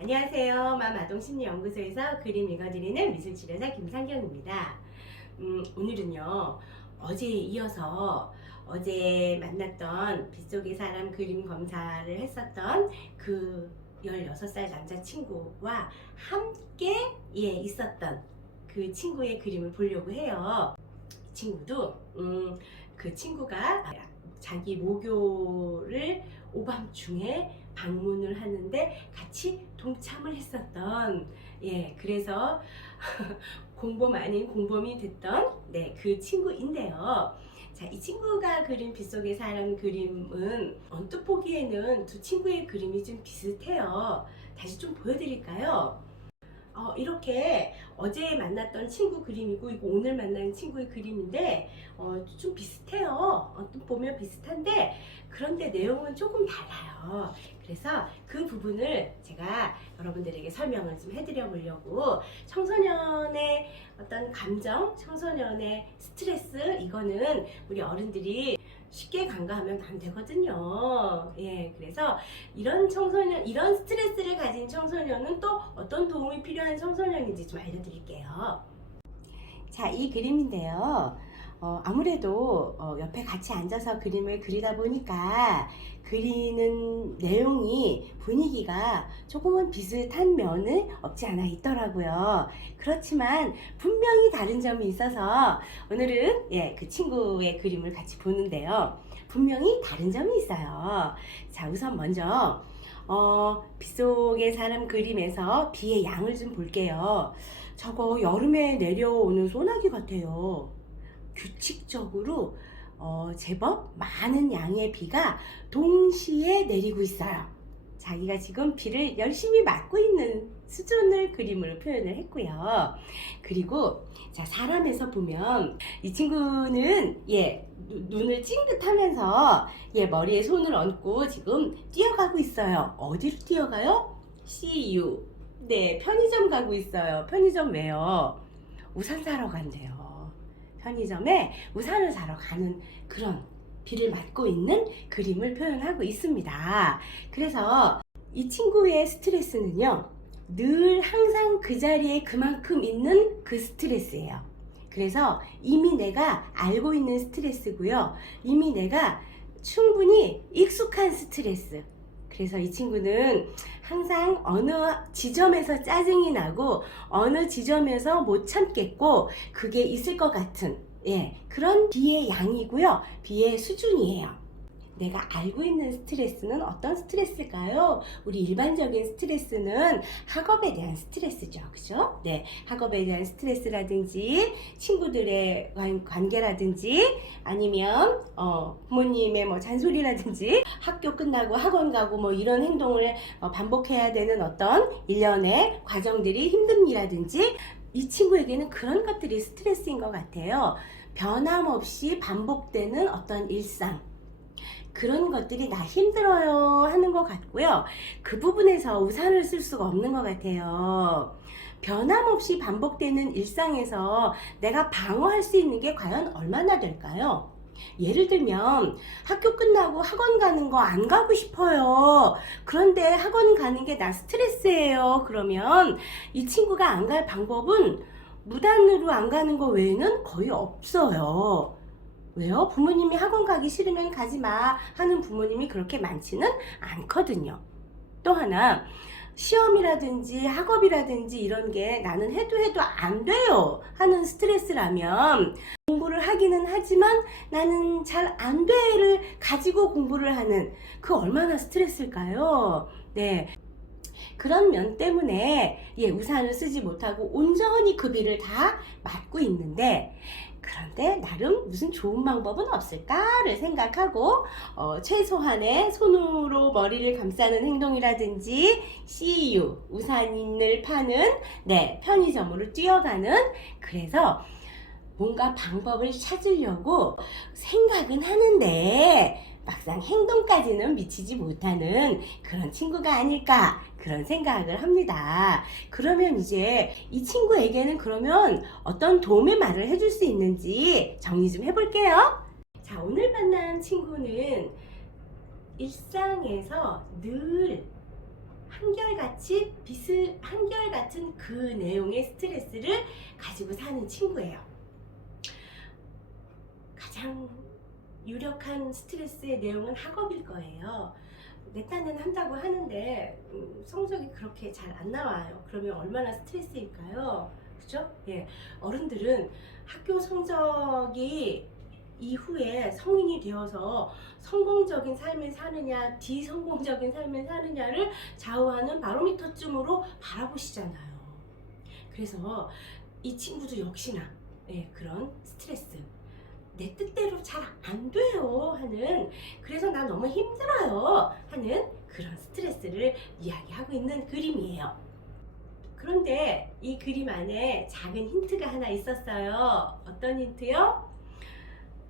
안녕하세요. 맘아동심리연구소에서 그림 읽어드리는 미술치료사 김상경입니다. 오늘은요, 어제에 이어서 어제 만났던 빗속의 사람 그림 검사를 했었던 그 16살 남자친구와 함께 있었던 그 친구의 그림을 보려고 해요. 이 친구도 그 친구가 자기 모교를 오밤중에 방문을 하는데 같이 동참을 했었던, 그래서 공범 아닌 공범이 됐던 그 친구인데요. 자, 이 친구가 그린 빗속의 사람 그림은 언뜻 보기에는 두 친구의 그림이 좀 비슷해요. 다시 좀 보여드릴까요? 이렇게 어제 만났던 친구 그림이고, 이거 오늘 만난 친구의 그림인데 좀 비슷해요. 또 보면 비슷한데, 그런데 내용은 조금 달라요. 그래서 그 부분을 제가 여러분들에게 설명을 좀 해드려 보려고, 청소년의 어떤 감정, 청소년의 스트레스, 이거는 우리 어른들이 쉽게 간과하면 안 되거든요. 그래서 이런 청소년, 이런 스트레스를 가진 청소년은 또 어떤 도움이 필요한 청소년인지 좀 알려드릴게요. 자, 이 그림인데요. 아무래도 옆에 같이 앉아서 그림을 그리다 보니까 그리는 내용이, 분위기가 조금은 비슷한 면은 없지 않아 있더라고요. 그렇지만 분명히 다른 점이 있어서 오늘은 그 친구의 그림을 같이 보는데요. 분명히 다른 점이 있어요. 자, 우선 먼저 빗속의 사람 그림에서 비의 양을 좀 볼게요. 저거 여름에 내려오는 소나기 같아요. 규칙적으로 제법 많은 양의 비가 동시에 내리고 있어요. 자기가 지금 비를 열심히 맞고 있는 수준을 그림으로 표현을 했고요. 그리고 자, 사람에서 보면 이 친구는 눈을 찡긋하면서 머리에 손을 얹고 지금 뛰어가고 있어요. 어디로 뛰어가요? CU. 네, 편의점 가고 있어요. 편의점 왜요? 우산 사러 간대요. 편의점에 우산을 사러 가는 그런 비를 맞고 있는 그림을 표현하고 있습니다. 그래서 이 친구의 스트레스는요, 늘 항상 그 자리에 그만큼 있는 그 스트레스예요. 그래서 이미 내가 알고 있는 스트레스고요. 이미 내가 충분히 익숙한 스트레스. 그래서 이 친구는 항상 어느 지점에서 짜증이 나고 어느 지점에서 못 참겠고 그게 있을 것 같은 그런 비의 양이고요. 비의 수준이에요. 내가 알고 있는 스트레스는 어떤 스트레스일까요? 우리 일반적인 스트레스는 학업에 대한 스트레스죠. 그죠? 네. 학업에 대한 스트레스라든지, 친구들의 관계라든지, 아니면, 부모님의 뭐 잔소리라든지, 학교 끝나고 학원 가고 뭐 이런 행동을 반복해야 되는 어떤 일련의 과정들이 힘든 일이라든지, 이 친구에게는 그런 것들이 스트레스인 것 같아요. 변함없이 반복되는 어떤 일상. 그런 것들이 나 힘들어요 하는 것 같고요. 그 부분에서 우산을 쓸 수가 없는 것 같아요. 변함없이 반복되는 일상에서 내가 방어할 수 있는 게 과연 얼마나 될까요? 예를 들면 학교 끝나고 학원 가는 거 안 가고 싶어요. 그런데 학원 가는 게 나 스트레스예요. 그러면 이 친구가 안 갈 방법은 무단으로 안 가는 거 외에는 거의 없어요. 왜요? 부모님이 학원 가기 싫으면 가지 마 하는 부모님이 그렇게 많지는 않거든요. 또 하나, 시험이라든지 학업이라든지 이런 게 나는 해도 안 돼요 하는 스트레스라면, 공부를 하기는 하지만 나는 잘 안 돼를 가지고 공부를 하는, 그 얼마나 스트레스일까요? 네. 그런 면 때문에 우산을 쓰지 못하고 온전히 그 비를 다 맞고 있는데, 그런데 나름 무슨 좋은 방법은 없을까를 생각하고 최소한의 손으로 머리를 감싸는 행동이라든지 CU, 우산을 파는 편의점으로 뛰어가는, 그래서 뭔가 방법을 찾으려고 생각은 하는데 막상 행동까지는 미치지 못하는 그런 친구가 아닐까, 그런 생각을 합니다. 그러면 이제 이 친구에게는 그러면 어떤 도움의 말을 해줄 수 있는지 정리 좀 해볼게요. 자, 오늘 만난 친구는 일상에서 늘 한결같은 그 내용의 스트레스를 가지고 사는 친구예요. 가장 유력한 스트레스의 내용은 학업일 거예요. 내 딴에는 한다고 하는데 성적이 그렇게 잘 안 나와요. 그러면 얼마나 스트레스일까요? 그죠? 예. 어른들은 학교 성적이 이후에 성인이 되어서 성공적인 삶을 사느냐, 비성공적인 삶을 사느냐를 좌우하는 바로미터쯤으로 바라보시잖아요. 그래서 이 친구도 역시나 그런 스트레스, 내 뜻대로 잘 안 돼요 하는, 그래서 나 너무 힘들어요 하는 그런 스트레스를 이야기하고 있는 그림이에요. 그런데 이 그림 안에 작은 힌트가 하나 있었어요. 어떤 힌트요?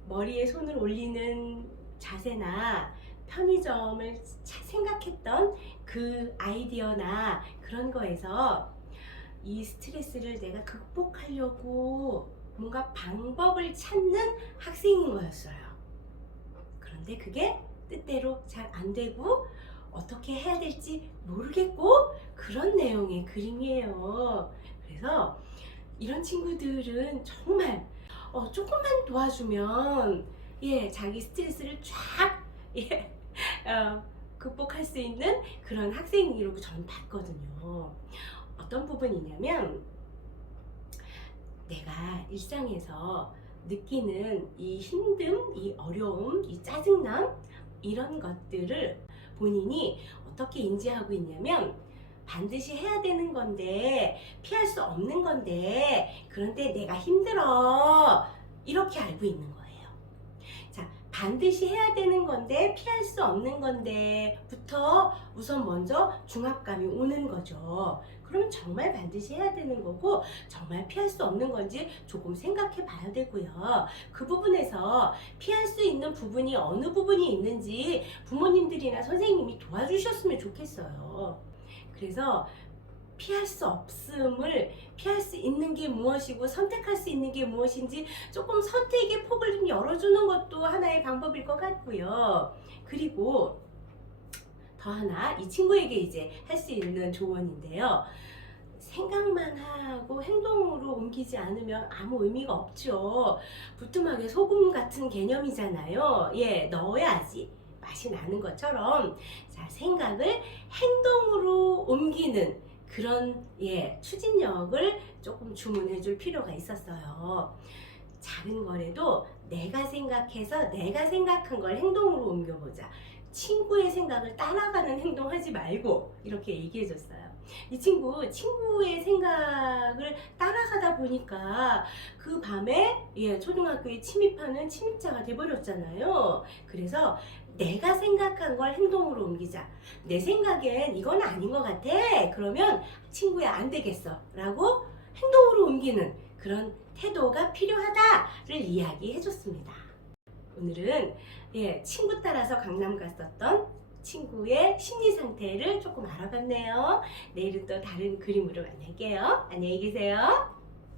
머리에 손을 올리는 자세나 편의점을 생각했던 그 아이디어나 그런 거에서 이 스트레스를 내가 극복하려고 뭔가 방법을 찾는 학생인 거였어요. 그런데 그게 뜻대로 잘 안 되고 어떻게 해야 될지 모르겠고 그런 내용의 그림이에요. 그래서 이런 친구들은 정말 조금만 도와주면 자기 스트레스를 쫙 극복할 수 있는 그런 학생이라고 저는 봤거든요. 어떤 부분이냐면 내가 일상에서 느끼는 이 힘듦, 이 어려움, 이 짜증남 이런 것들을 본인이 어떻게 인지하고 있냐면 반드시 해야 되는 건데 피할 수 없는 건데 그런데 내가 힘들어 이렇게 알고 있는 거예요. 자, 반드시 해야 되는 건데 피할 수 없는 건데부터 우선 먼저 중압감이 오는 거죠. 그러면 정말 반드시 해야 되는 거고 정말 피할 수 없는 건지 조금 생각해 봐야 되고요. 그 부분에서 피할 수 있는 부분이 어느 부분이 있는지 부모님들이나 선생님이 도와주셨으면 좋겠어요. 그래서 피할 수 없음을 피할 수 있는 게 무엇이고 선택할 수 있는 게 무엇인지 조금 선택의 폭을 좀 열어주는 것도 하나의 방법일 것 같고요. 그리고 더 하나 이 친구에게 이제 할 수 있는 조언인데요. 생각만 하고 행동으로 옮기지 않으면 아무 의미가 없죠. 부뚜막에 소금 같은 개념이잖아요. 넣어야지 맛이 나는 것처럼 자, 생각을 행동으로 옮기는 그런 추진력을 조금 주문해 줄 필요가 있었어요. 작은 거라도 내가 생각해서 내가 생각한 걸 행동으로 옮겨보자. 친구의 생각을 따라가는 행동하지 말고 이렇게 얘기해 줬어요. 이 친구의 생각을 따라가다 보니까 그 밤에 초등학교에 침입하는 침입자가 돼버렸잖아요. 그래서 내가 생각한 걸 행동으로 옮기자. 내 생각엔 이건 아닌 것 같아. 그러면 친구야 안 되겠어 라고 행동으로 옮기는 그런 태도가 필요하다를 이야기해 줬습니다. 오늘은 친구 따라서 강남 갔었던 친구의 심리 상태를 조금 알아봤네요. 내일은 또 다른 그림으로 만날게요. 안녕히 계세요.